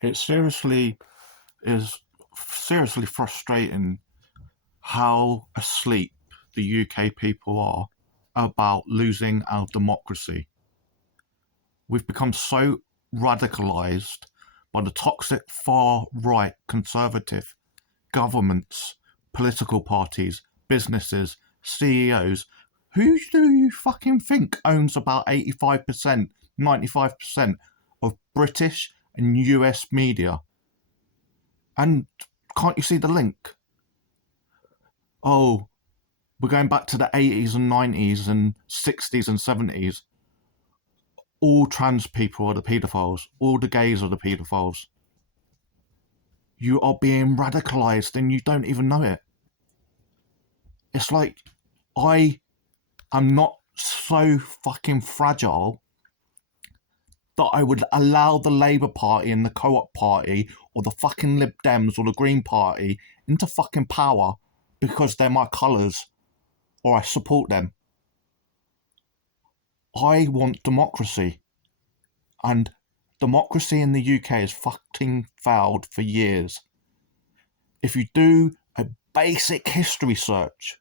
It seriously is seriously frustrating how asleep the UK people are about losing our democracy. We've become so radicalised by the toxic far-right conservative governments, political parties, businesses, CEOs. Who do you fucking think owns about 85%, 95% of British and US media? And can't you see the link? Oh, we're going back to the 80s and 90s and 60s and 70s. All trans people are the paedophiles. All the gays are the paedophiles. You are being radicalised and you don't even know it. It's like, I am not so fucking fragile that I would allow the Labour Party and the Co-op Party or the fucking Lib Dems or the Green Party into fucking power because they're my colours or I support them. I want democracy. And democracy in the UK has fucking failed for years. If you do a basic history search,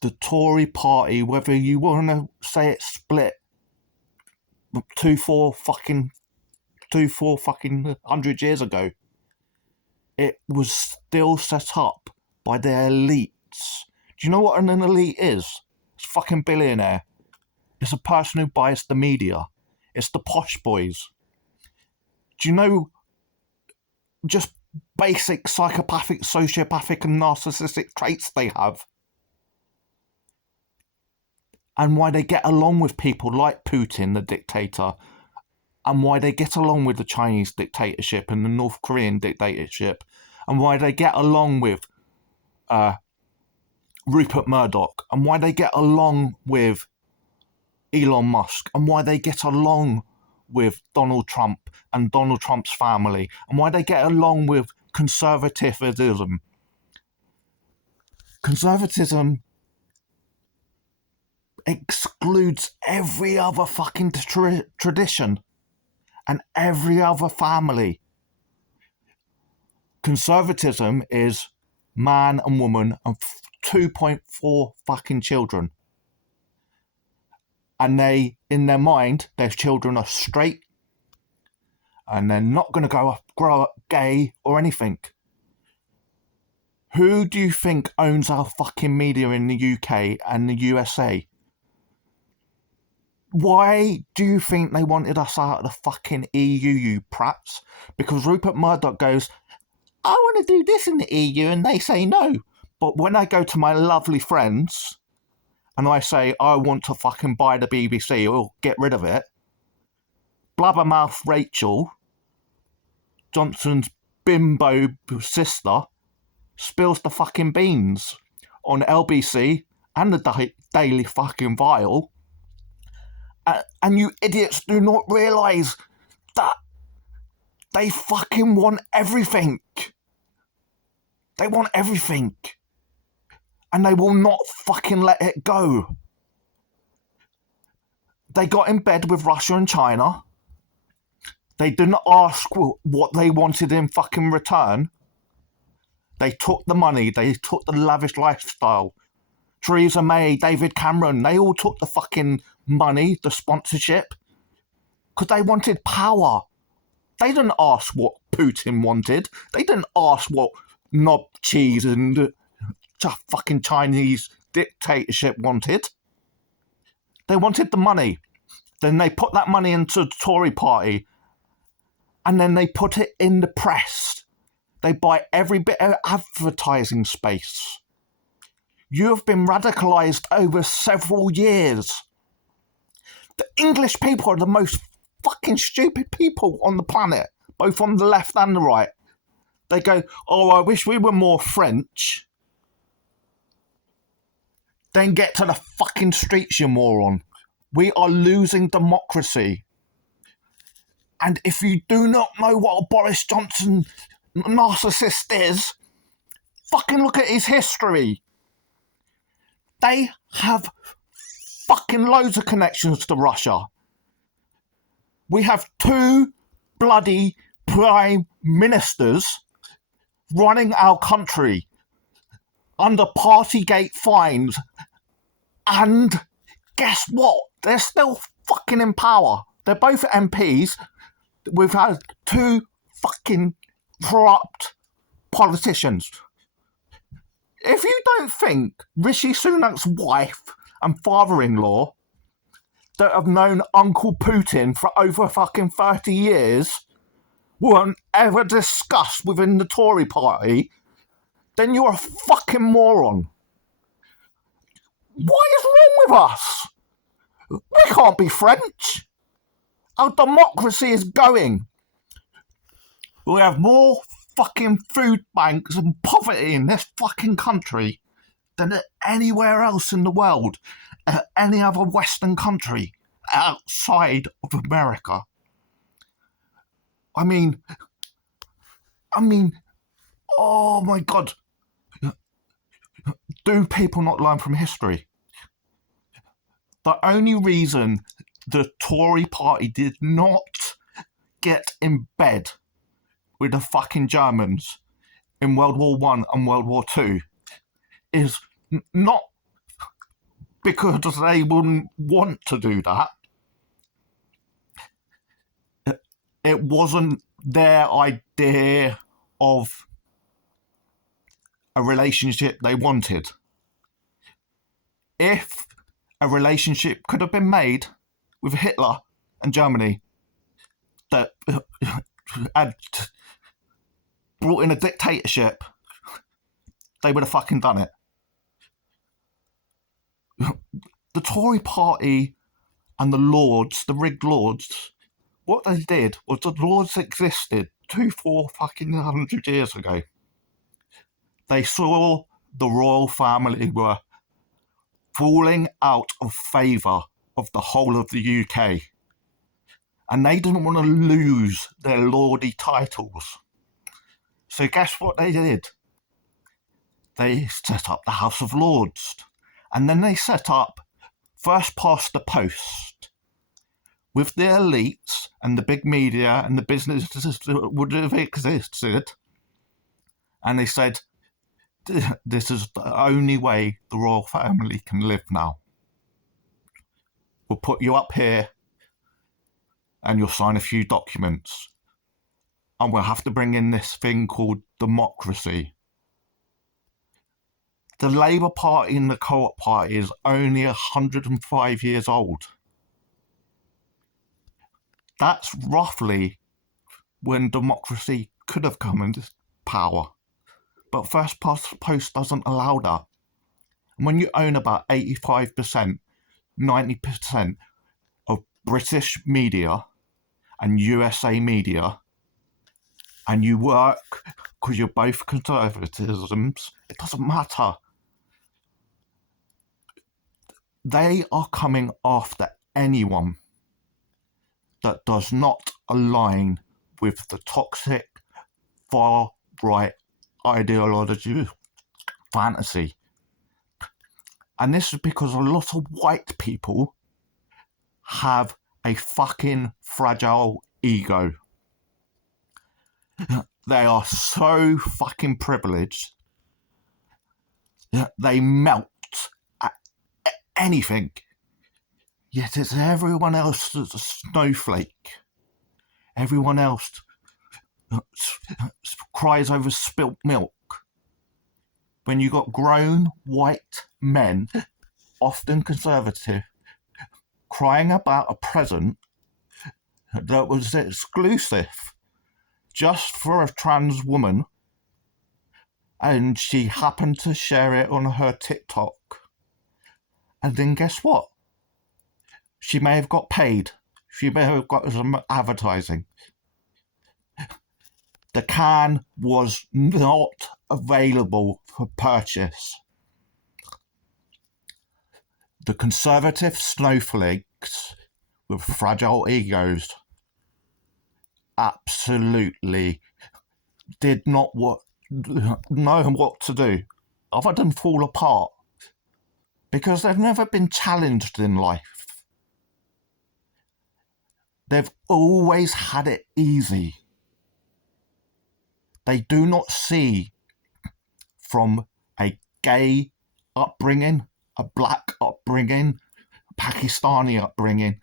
the Tory party, whether you want to say it's split 4 fucking 100 years ago, it was still set up by the elites. Do you know what an elite is? It's a fucking billionaire. It's a person who buys the media. It's the posh boys. Do you know just basic psychopathic, sociopathic and narcissistic traits they have? And why they get along with people like Putin, the dictator, and why they get along with the Chinese dictatorship and the North Korean dictatorship, and why they get along with Rupert Murdoch, and why they get along with Elon Musk, and why they get along with Donald Trump and Donald Trump's family, and why they get along with conservatism. Conservatism excludes every other fucking tradition and every other family. Conservatism is man and woman and 2.4 fucking children. And they, in their mind, their children are straight and they're not going to grow up gay or anything. Who do you think owns our fucking media in the UK and the USA? Why do you think they wanted us out of the fucking EU, you prats? Because Rupert Murdoch goes, I want to do this in the EU, and they say no. But when I go to my lovely friends and I say, I want to fucking buy the BBC or get rid of it, blabbermouth Rachel, Johnson's bimbo sister, spills the fucking beans on LBC and the Daily fucking Vile. And you idiots do not realise that they fucking want everything. They want everything. And they will not fucking let it go. They got in bed with Russia and China. They didn't ask what they wanted in fucking return. They took the money. They took the lavish lifestyle. Theresa May, David Cameron, they all took the fucking money, the sponsorship, because they wanted power. They didn't ask what Putin wanted. They didn't ask what knob cheese and fucking Chinese dictatorship wanted. They wanted the money. Then they put that money into the Tory party, and then they put it in the press. They buy every bit of advertising space. You have been radicalised over several years. The English people are the most fucking stupid people on the planet, both on the left and the right. They go, oh, I wish we were more French. Then get to the fucking streets, you moron. We are losing democracy. And if you do not know what a Boris Johnson narcissist is, fucking look at his history. They have fucking loads of connections to Russia. We have 2 bloody prime ministers running our country under Partygate fines, and guess what? They're still fucking in power. They're both MPs. We've had two fucking corrupt politicians. If you don't think Rishi Sunak's wife and father-in-law that have known Uncle Putin for over fucking 30 years weren't ever discussed within the Tory party, then you're a fucking moron. What is wrong with us? We can't be French. Our democracy is going. We have more fucking food banks and poverty in this fucking country than anywhere else in the world, any other Western country outside of America. I mean, oh my God. Do people not learn from history? The only reason the Tory party did not get in bed with the fucking Germans in World War I and World War II is not because they wouldn't want to do that. It wasn't their idea of a relationship they wanted. If a relationship could have been made with Hitler and Germany that had brought in a dictatorship, they would have fucking done it. The Tory party and the Lords, the rigged Lords, what they did was the Lords existed 200 years ago. They saw the royal family were falling out of favour of the whole of the UK. And they didn't want to lose their lordy titles. So guess what they did? They set up the House of Lords. And then they set up first past the post with the elites and the big media and the businesses that would have existed. And they said, this is the only way the royal family can live now. We'll put you up here and you'll sign a few documents. And we'll have to bring in this thing called democracy. The Labour Party and the Co-op Party is only 105 years old. That's roughly when democracy could have come into power. But first past the post doesn't allow that. And when you own about 85%, 90% of British media and USA media, and you work because you're both conservatisms, it doesn't matter. They are coming after anyone that does not align with the toxic far-right ideology fantasy. And this is because a lot of white people have a fucking fragile ego. They are so fucking privileged that they melt at anything. Yet it's everyone else that's a snowflake. Everyone else cries over spilt milk. When you got grown white men, often conservative, crying about a present that was exclusive just for a trans woman, and she happened to share it on her TikTok. And then guess what? She may have got paid. She may have got some advertising. The can was not available for purchase. The conservative snowflakes with fragile egos absolutely did not know what to do other than fall apart, because they've never been challenged in life. They've always had it easy. They do not see from a gay upbringing, a black upbringing, Pakistani upbringing,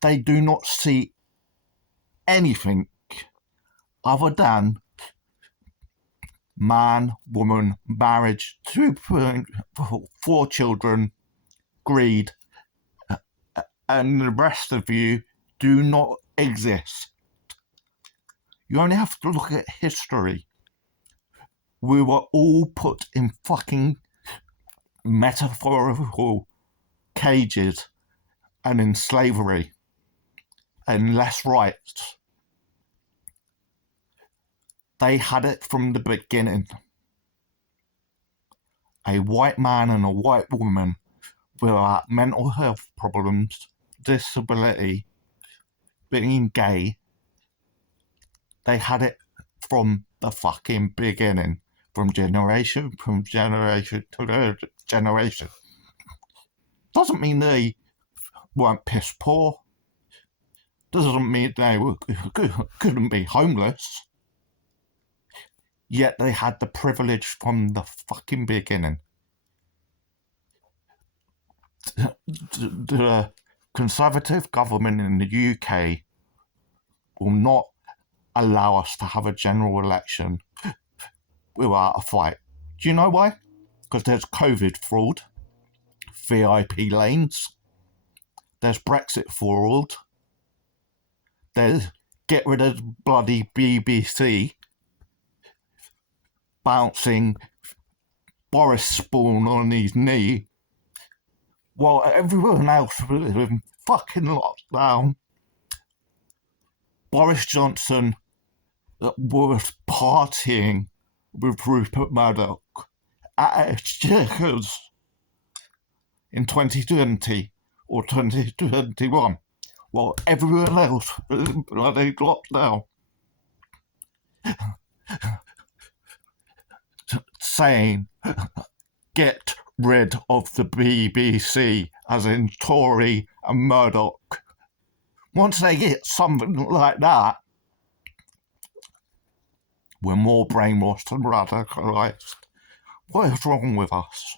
they do not see anything other than man, woman, marriage, 2.4 children, greed, and the rest of you do not exist. You only have to look at history. We were all put in fucking metaphorical cages and in slavery and less rights. They had it from the beginning. A white man and a white woman without mental health problems, disability, being gay, they had it from the fucking beginning. From generation to generation. Doesn't mean they weren't piss poor. Doesn't mean they couldn't be homeless. Yet they had the privilege from the fucking beginning. The Conservative government in the UK will not allow us to have a general election without a fight. Do you know why? Because there's COVID fraud, VIP lanes, there's Brexit fraud, there's get rid of bloody BBC bouncing Boris Spawn on his knee while everyone else was in fucking lockdown. Boris Johnson was partying with Rupert Murdoch at Checkers in 2020 or 2021, while everyone else was in bloody lockdown. Saying, get rid of the BBC, as in Tory and Murdoch. Once they get something like that, we're more brainwashed and radicalised. What is wrong with us?